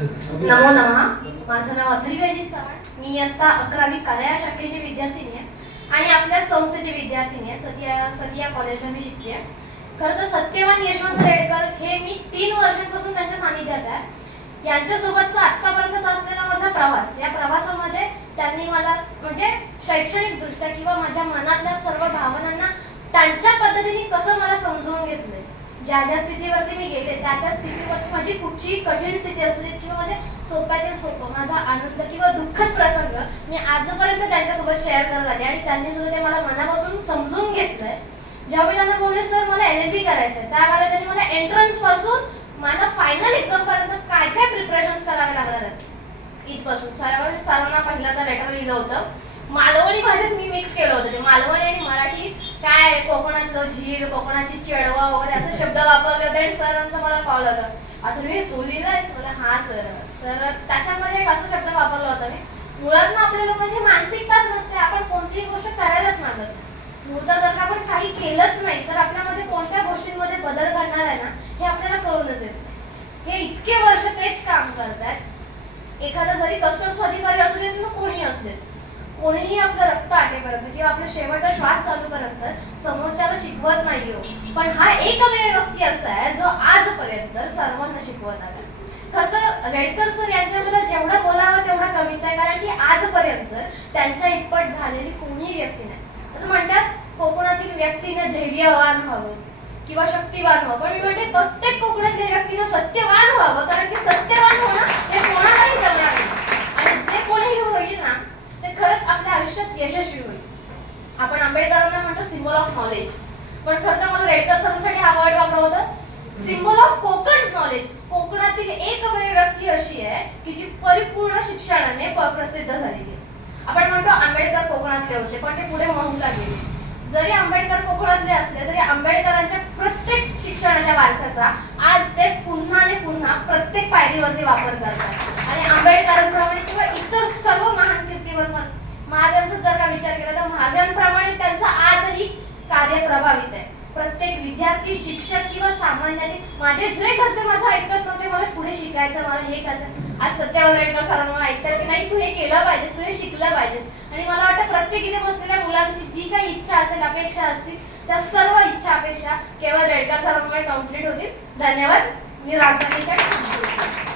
नमो नमः. माझं नाव अथरी वैदिक चव्हाण. मी इयत्ता अकरावी कला या शाखेची विद्यार्थिनी आहे. आणि आपल्या संस्थेची विद्यार्थिनी आहे. सतिया सतिया कॉलेजला मी शिकते आहे. खरं तर सत्यवान यशवंत रेडकर हे मी तीन वर्षांपासून त्यांच्या सानिध्यात आहे. यांच्यासोबतचा आत्तापर्यंतचा असलेला माझा प्रवास या प्रवासामध्ये त्यांनी मला म्हणजे शैक्षणिकदृष्ट्या किंवा माझ्या मनातल्या सर्व भावनांना त्यांच्या पद्धतीने कसं मला समजवून घेतलंय ज्या ज्या स्थितीवरती मी गेले त्या त्या स्थितीवरती माझी कुठचीही कठीण स्थिती असू दे किंवा माझे सोप्यातील सोपं माझा आनंद किंवा दुःखद प्रसंग मी आजपर्यंत त्यांच्यासोबत शेअर करत आले आणि त्यांनी सुद्धा ते मला मनापासून समजून घेतलंय. जेव्हा मी त्यांना बोलले सर मला एल एल बी करायचं आहे त्यावेळेला त्यांनी मला एंट्रन्सपासून मला फायनल एक्झाम पर्यंत काय काय प्रिपरेशन्स करावे लागणार आहेत? इथपासून. सर्व सरांना पहिल्यांदा लेटर लिहिलं होतं. मालवणी भाषेत मी मिक्स केलं होतं ते मालवणी आणि मराठी काय कोकणातलं झील कोकणाची चेडवा वगैरे असे शब्द वापरले होते आणि सरांचा मला कॉल होता आता मी तू लिहिलंयस? मला हा सर. तर त्याच्यामध्ये एक असा शब्द वापरला होता मी. मुळात ना आपल्या लोकांची मानसिकताच नसते आपण कोणतीही गोष्ट करायलाच मागत नाही. मुळात जर का आपण काही केलंच नाही तर आपल्यामध्ये कोणत्या गोष्टींमध्ये बदल घडणार आहे ना हे आपल्याला कळूनच येत हे इतके वर्ष तेच काम करतायत. एखादा जरी कस्टम्स अधिकारी असू देत ना कोणी असू देत कोणीही आपलं रक्त आटेपर्यंत किंवा आपला शेवटचा श्वास चालूपर्यंत समोरच्याला शिकवत नाही हो. पण हा एकमेव व्यक्ती असा आहे जो आजपर्यंत सर्वांना शिकवत आला. खरं तर रेडकर सर यांच्याबद्दल जेवढं बोलावं तेवढं कमीच आहे कारण की आजपर्यंत त्यांच्या इतपट झालेली कोणीही व्यक्ती नाही. असं म्हणतात कोकणातील व्यक्तीने धैर्यवान व्हावं किंवा शक्तिवान व्हावं. पण मी म्हणते प्रत्येक कोकणातल्या व्यक्तीने सत्यवान व्हावं कारण की सत्यवान होणं हे कोणालाही जमणार नाही आणि जे कोणीही होईल ना ते खरंच आपल्या आयुष्यात यशस्वी होईल आपण आंबेडकरांना म्हणतो सिम्बॉल ऑफ नॉलेज पण खरं तर मला रेडकर सरांसाठी हा वर्ड वापरला होता सिम्बॉल ऑफ कोकण नॉलेज कोकणातील एकमेव व्यक्ती अशी आहे की जी परिपूर्ण शिक्षणाने प्रसिद्ध झालेली आहे. आपण म्हणतो आंबेडकर कोकणातले होते पण ते पुढे महूला गेले जरी आंबेडकर कोकणातले असले तरी आंबेडकरांच्या प्रत्येक शिक्षणाच्या वारसाचा आज ते पुन्हा आणि पुन्हा प्रत्येक पायरीवरती वापर करतात आणि आंबेडकरांप्रमाणे किंवा इतर सर्व महान कीर्तीवर पण महाराजांचा जर का विचार केला तर महाराजांप्रमाणे त्यांचं आजही कार्य प्रभावित आहे. प्रत्येक विद्यार्थी शिक्षक किंवा सामान्याने माझे जे घरचे माझं ऐकत नव्हते मला पुढे शिकायचं मला हे करायचं. आज सत्यावर रेडकर सरांना मला ऐकतात की नाही तू हे केलं पाहिजेस तू हे शिकलं पाहिजेस. आणि मला वाटतं प्रत्येक इथे बसलेल्या मुलांची जी काही इच्छा असेल अपेक्षा असतील त्या सर्व इच्छा अपेक्षा केवळ रेडकर सरांमुळे कंप्लीट होतील. धन्यवाद. मी राजमाती